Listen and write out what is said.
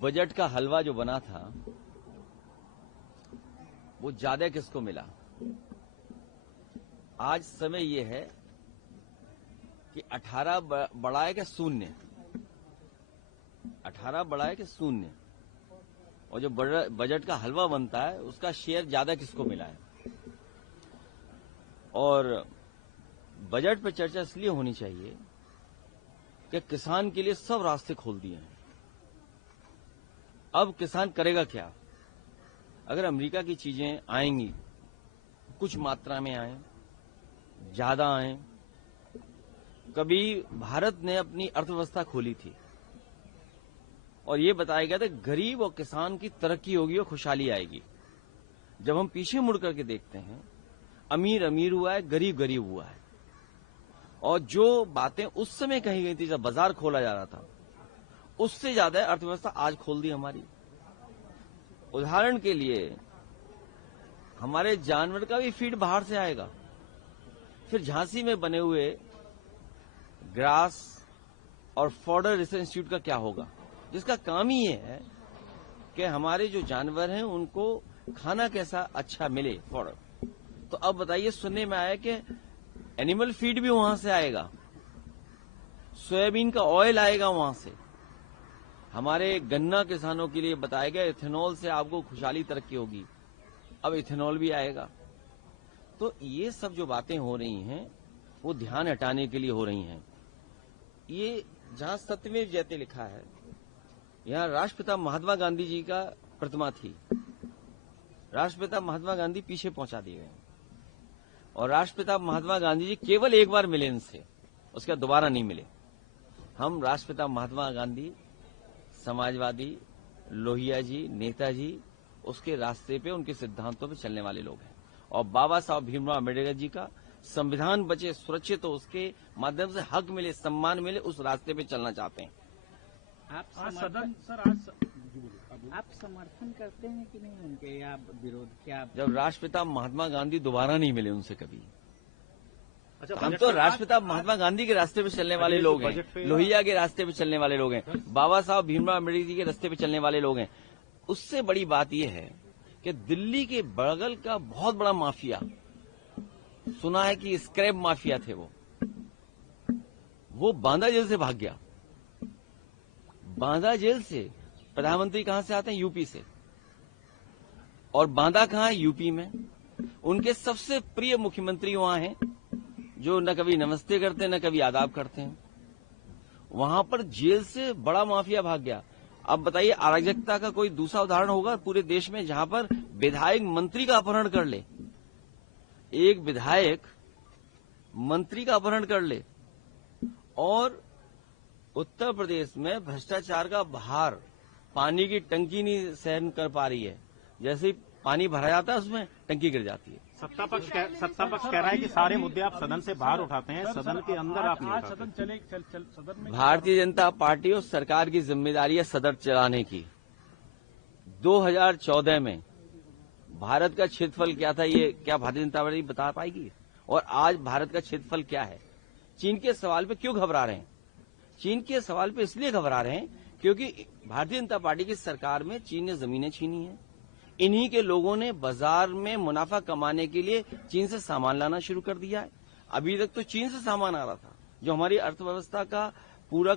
Budget का हलवा जो बना था वो ज्यादा किसको मिला। आज समय ये है कि 18 बढ़ाए के शून्य, 18 बढ़ाए के शून्य, और जो बजट का हलवा बनता है उसका शेयर ज्यादा किसको मिला है। और बजट पर चर्चा इसलिए होनी चाहिए कि किसान के लिए सब रास्ते खोल दिए हैं। अब किसान करेगा क्या? अगर अमेरिका की चीजें आएंगी, कुछ मात्रा में आए, ज्यादा आए। कभी भारत ने अपनी अर्थव्यवस्था खोली थी और ये बताया गया था गरीब और किसान की तरक्की होगी और खुशहाली आएगी। जब हम पीछे मुड़ करके देखते हैं, अमीर अमीर हुआ है, गरीब गरीब हुआ है। और जो बातें उस समय कही गई थी जब बाजार खोला जा रहा था, उससे ज्यादा अर्थव्यवस्था आज खोल दी हमारी। उदाहरण के लिए हमारे जानवर का भी फीड बाहर से आएगा। फिर झांसी में बने हुए ग्रास और फॉडर रिसर्च इंस्टीट्यूट का क्या होगा, जिसका काम ही ये है कि हमारे जो जानवर हैं उनको खाना कैसा अच्छा मिले, फॉडर। तो अब बताइए, सुनने में आया कि एनिमल फीड भी वहां से आएगा, सोयाबीन का ऑयल आएगा वहां से। हमारे गन्ना किसानों के लिए बताया गया इथेनॉल से आपको खुशहाली तरक्की होगी, अब इथेनॉल भी आएगा। तो ये सब जो बातें हो रही हैं वो ध्यान हटाने के लिए हो रही हैं। ये जहां सत्यमेव जयते लिखा है, यहां राष्ट्रपिता महात्मा गांधी जी का प्रतिमा थी। राष्ट्रपिता महात्मा गांधी पीछे पहुंचा दिए गए और राष्ट्रपिता महात्मा गांधी जी केवल एक बार मिले इनसे, उसके बाद दोबारा नहीं मिले। हम राष्ट्रपिता महात्मा गांधी, समाजवादी, लोहिया जी, नेताजी, उसके रास्ते पे, उनके सिद्धांतों पे चलने वाले लोग हैं। और बाबा साहब भीमराव अम्बेडकर जी का संविधान बचे सुरक्षित हो, उसके माध्यम से हक मिले, सम्मान मिले, उस रास्ते पे चलना चाहते हैं। आप समर्थन करते हैं कि नहीं उनके, या विरोध? क्या जब राष्ट्रपिता महात्मा गांधी दोबारा नहीं मिले उनसे कभी, हम तो राष्ट्रपिता महात्मा गांधी के रास्ते पे चलने वाले लोग हैं, लोहिया के रास्ते पे चलने वाले लोग हैं, बाबा साहब भीमराव अम्बेडकर जी के रास्ते पे चलने वाले लोग हैं। उससे बड़ी बात यह है कि दिल्ली के बगल का बहुत बड़ा माफिया, सुना है कि स्क्रैप माफिया थे, वो बांदा जेल से भाग गया। बांदा जेल से प्रधानमंत्री कहां से आते हैं? यूपी से। और बांदा कहां है? यूपी में। उनके सबसे प्रिय मुख्यमंत्री वहां हैं, जो न कभी नमस्ते करते न कभी आदाब करते हैं। वहां पर जेल से बड़ा माफिया भाग गया। अब बताइए, अराजकता का कोई दूसरा उदाहरण होगा पूरे देश में जहां पर विधायक मंत्री का अपहरण कर ले? एक विधायक मंत्री का अपहरण कर ले। और उत्तर प्रदेश में भ्रष्टाचार का भार, पानी की टंकी नहीं सहन कर पा रही है। जैसे ही पानी भरा जाता है उसमें टंकी गिर जाती है। सत्ता पक्ष कह रहा है कि सारे मुद्दे आप सदन से बाहर उठाते हैं, सदन के अंदर आप नहीं उठाते। भारतीय जनता पार्टी और सरकार की जिम्मेदारी है सदन चलाने की। 2014 में भारत का क्षेत्रफल क्या था, ये क्या भारतीय जनता पार्टी बता पाएगी? और आज भारत का क्षेत्रफल क्या है? चीन के सवाल पे क्यों घबरा रहे हैं? चीन के सवाल पे इसलिए घबरा रहे हैं क्योंकि भारतीय जनता पार्टी की सरकार में चीन ने जमीनें छीनी हैं। इन्हीं के लोगों ने बाजार में मुनाफा कमाने के लिए चीन से सामान लाना शुरू कर दिया है। अभी तक तो चीन से सामान आ रहा था, जो हमारी अर्थव्यवस्था का पूरा